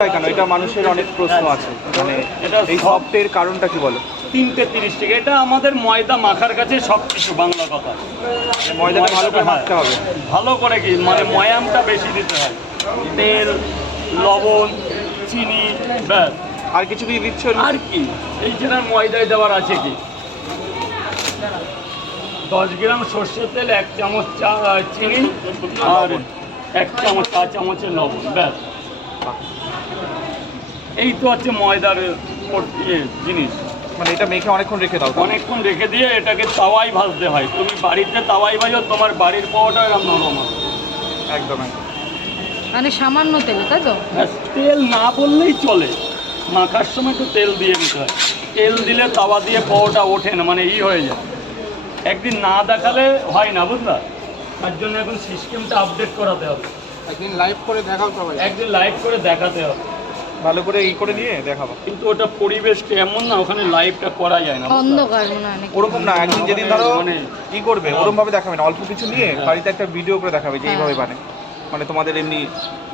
কেন এটা মানুষের অনেক প্রশ্ন আছে, মানে এটা এই সফটের কারণটা কি বলো? 330 টাকা। এটা আমাদের ময়দা মাখার কাছে সব কিছু, বাংলা কথা। ময়দাটা ভালো করে মাখতে হবে। ভালো করে কি মানে ময়ামটা বেশি দিতে হয়, তেল, লবণ, চিনি, ব্যাস। আর কিছু কি দিচ্ছ? আর কি এই যে ময়দায় দেওয়ার আছে কি, 10 গ্রাম সর্ষের তেল, 1 চামচ চিনি আর 1 চামচ চা চামচের লবণ, ব্যাস। এই তো হচ্ছে ময়দার জিনিস। মানে এটা মেখে অনেকক্ষণ রেখে দাও? অনেকক্ষণ রেখে দিয়ে এটাকে তাওয়াই ভাজতে হয়। তুমি বাড়িতে তাওয়াই ভাজো, তোমার বাড়ির পাওয়াটা এরকম নরম হবে। একদম একদম। মানে সামান্য তেল, তাই তো? হ্যাঁ, তেল না বললেই চলে, মাখার সময় তো তেল দিয়ে দিতে হয়। তেল দিলে তাওয়া দিয়ে পাওয়াটা ওঠে না, মানে হয়ে যায়। একদিন না দেখালে হয় না, বুঝলা? তার জন্য এখন সিস্টেমটা আপডেট করাতে হবে। একদিন লাইভ করে দেখাও সবাই। একদিন লাইভ করে দেখাতে হবে, ভালো করে করে নিয়ে দেখাবো। কিন্তু ওটা পরিবেশটা এমন না, ওখানে লাইভটা করা যায় না। অন্ধকার মনে হয়। ওরকম না, একদিন যেদিন ধরো মানে কি করবে ওরকম ভাবে দেখাবে না, অল্প কিছু নিয়ে বাড়িতে একটা ভিডিও করে দেখাবে যে এইভাবে মানে তোমাদের এমনি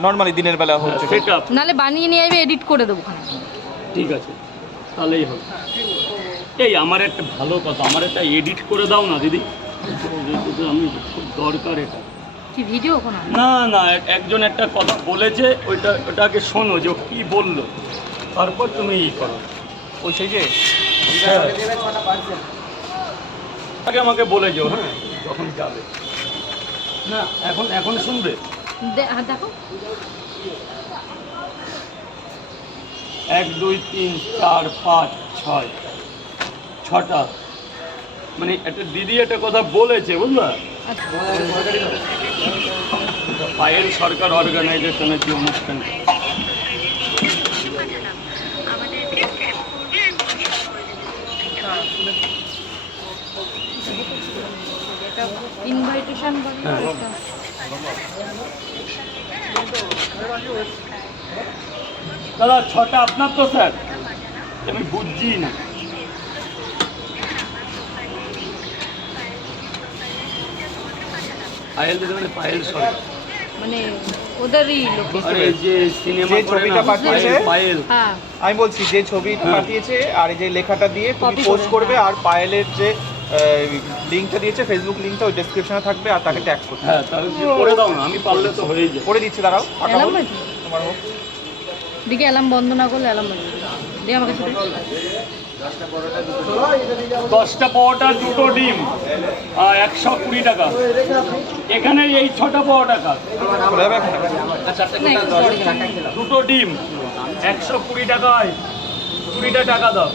নর্মালি দিনের বেলা হচ্ছে সেটা নালে বানিয়ে নিয়ে আসবে, এডিট করে দেবো ওখানে। ঠিক আছে, তাহলেই হবে। এই আমার একটা ভালো কথা, আমার একটা এডিট করে দাও না দিদি, আমি খুব দরকার এটা। কি ভিডিও ওখানে? না না, একজন একটা কথা বলেছে, ওটাকে শোনো যে ও কী বললো, তারপর তুমি করো। ওই সেই যে আগে আমাকে বলে যাও, হ্যাঁ, যখন যাবে না। এখন শুনবে? দেখো, 1 2 3 4 5 6 6টা, মানে একটা দিদি একটা কথা বলেছে, বুঝলা? পায়েল সরকার অর্গানাইজেশনের যে অনুষ্ঠান, ইনভাইটেশন বলে। দাদা 6টা আপনার তো স্যার, আমি বুঝছি না। পায়েল দিদি মানে পায়েল সরকার, মানে ওদেরই লোক। আর এই যে সিনেমা যে ছবিটা পাঠিয়েছে, পায়েল, হ্যাঁ, আমি বলছি যে ছবিটা পাঠিয়েছে আর এই যে লেখাটা দিয়ে তুমি পোস্ট করবে, আর পায়েলের যে লিঙ্কটা দিয়েছে ফেসবুক লিঙ্কটা ওই ডেসক্রিপশনে থাকবে, আর তাকে ট্যাগ করবে। হ্যাঁ তাহলে করে দাও না, আমি পারলে তো হয়েই যায়। করে দিচ্ছি, দাঁড়াও। অ্যালার্ম বাজে। তোমার হোক। দিকে অ্যালার্ম বন্ধ না করলে অ্যালার্ম বাজে। দিয়ে আমাকে সাথে 10টা পাওয়াটা 2টো ডিম 120 টাকা। এখানে এই 6টা পাওয়াটা কাজ, চলে যাবে এখন? 2টো ডিম 120 টাকায়, 20টা টাকা দাও।